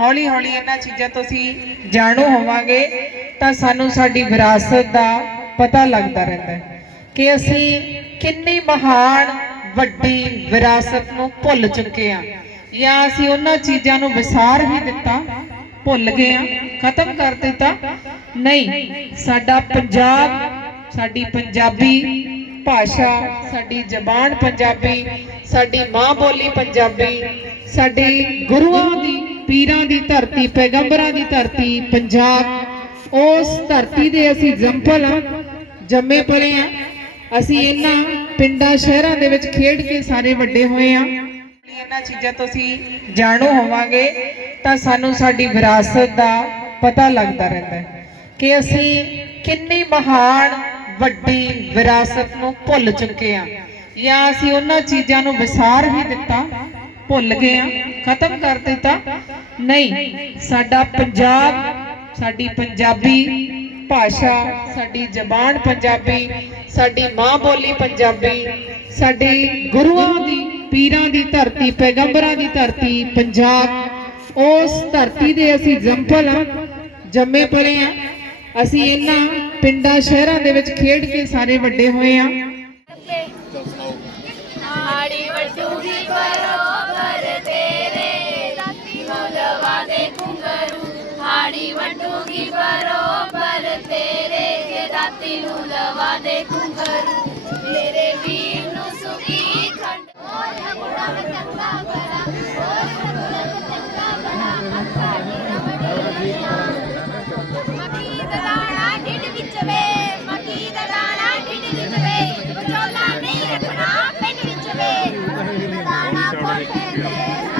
ਹੌਲੀ ਹੌਲੀ ਇਹਨਾਂ ਚੀਜ਼ਾਂ ਤੋਂ ਅਸੀਂ ਜਾਣੂ ਹੋਵਾਂਗੇ, ਤਾਂ ਸਾਨੂੰ ਸਾਡੀ ਵਿਰਾਸਤ ਦਾ ਪਤਾ ਲੱਗਦਾ ਰਹਿੰਦਾ ਹੈ ਕਿ ਅਸੀਂ ਕਿੰਨੀ ਮਹਾਨ, ਵੱਡੀ ਵਿਰਾਸਤ ਨੂੰ ਭੁੱਲ ਚੁੱਕੇ ਹਾਂ। ਜਾਂ ਅਸੀਂ ਉਹਨਾਂ ਚੀਜ਼ਾਂ ਨੂੰ ਵਿਸਾਰ ਹੀ ਦਿੱਤਾ, ਭੁੱਲ ਗਏ ਹਾਂ, ਖਤਮ ਕਰ ਦਿੱਤਾ। ਨਹੀਂ, ਸਾਡਾ ਪੰਜਾਬ, ਸਾਡੀ ਪੰਜਾਬੀ ਭਾਸ਼ਾ, ਸਾਡੀ ਜ਼ਬਾਨ ਪੰਜਾਬੀ, ਸਾਡੀ ਮਾਂ ਬੋਲੀ ਪੰਜਾਬੀ, ਸਾਡੇ ਗੁਰੂਆਂ ਦੀ ਪੀਰਾਂ ਦੀ ਧਰਤੀ, ਪੈਗੰਬਰਾਂ ਦੀ ਧਰਤੀ, ਪੰਜਾਬ, ਉਸ ਧਰਤੀ ਦੇ ਅਸੀਂ ਜੰਪਲ ਆ ਜੰਮੇ ਪਲੇ ਆ ਅਸੀਂ ਇਹਨਾਂ ਪਿੰਡਾਂ, ਸ਼ਹਿਰਾਂ ਦੇ ਵਿੱਚ ਖੇਡ ਕੇ ਸਾਰੇ ਵੱਡੇ ਹੋਏ ਆ ਇਹਨਾਂ ਚੀਜ਼ਾਂ ਤੋਂ ਅਸੀਂ ਜਾਣੂ ਹੋਵਾਂਗੇ, ਤਾਂ ਸਾਨੂੰ ਸਾਡੀ ਵਿਰਾਸਤ ਦਾ ਪਤਾ ਲੱਗਦਾ ਰਹਿੰਦਾ ਹੈ ਕਿ ਅਸੀਂ ਕਿੰਨੀ ਮਹਾਨ, ਵੱਡੀ ਵਿਰਾਸਤ ਨੂੰ ਭੁੱਲ ਚੁੱਕੇ ਹਾਂ। ਜਾਂ ਅਸੀਂ ਉਹਨਾਂ ਚੀਜ਼ਾਂ ਨੂੰ ਵਿਸਾਰ ਹੀ ਦਿੱਤਾ, ਭੁੱਲ ਗਏ ਹਾਂ, ਖਤਮ ਕਰ ਦਿੱਤਾ। ਨਹੀਂ, ਸਾਡਾ ਪੰਜਾਬ, ਸਾਡੀ ਪੰਜਾਬੀ ਭਾਸ਼ਾ, ਸਾਡੀ ਜ਼ਬਾਨ ਪੰਜਾਬੀ, ਸਾਡੀ ਮਾਂ ਬੋਲੀ ਪੰਜਾਬੀ, ਸਾਡੇ ਗੁਰੂਆਂ ਦੀ, ਪੀਰਾਂ ਦੀ ਧਰਤੀ, ਪੈਗੰਬਰਾਂ ਦੀ ਧਰਤੀ, ਪੰਜਾਬ, ਉਸ ਧਰਤੀ ਦੇ ਅਸੀਂ ਜੰਪਲ ਆ ਜੰਮੇ ਪਲੇ ਆ ਅਸੀਂ ਇਹਨਾਂ ਪਿੰਡਾਂ, ਸ਼ਹਿਰਾਂ ਦੇ ਵਿੱਚ ਖੇਡ ਕੇ ਸਾਰੇ ਵੱਡੇ ਹੋਏ ਆ ਹਾੜੀ ਵਟੂਗੀ ਬਰੋਬਰ ਵਟੂਗੀ ਬਰੋਬਰ, ਤੇਰੇ ਜੇ ਰਾਤੀ ਨੂੰ ਲਵਾ ਦੇ ਕੁੰਗਰੂ। ਮੇਰੇ ਵੀਰ ਨੂੰ ਸੁਖੀ ਖੰਡ। ਓਏ ਮੁੰਡਾ ਮੈਂ ਚੰਗਾ ਬੜਾ ਓਏ ਮੁੰਡਾ ਮੈਂ ਚੰਗਾ ਬੜਾ ਅੱਖਾਂ ਦੀ ਮੱਕੀ ਦਾ ਦਾਣਾ ਢਿੱਡ ਵਿੱਚ ਵੇ, ਮੱਕੀ ਦਾ ਦਾਣਾ ਢਿੱਡ ਵਿੱਚ ਵੇ, ਵਿਚੋਲਾ ਨਹੀਂ ਰੱਖਣਾ ਪਿੰਡ ਵਿੱਚ ਵੇ। ਮੱਕੀ ਦਾ ਦਾਣਾ ਕੋਠੇ ਤੇ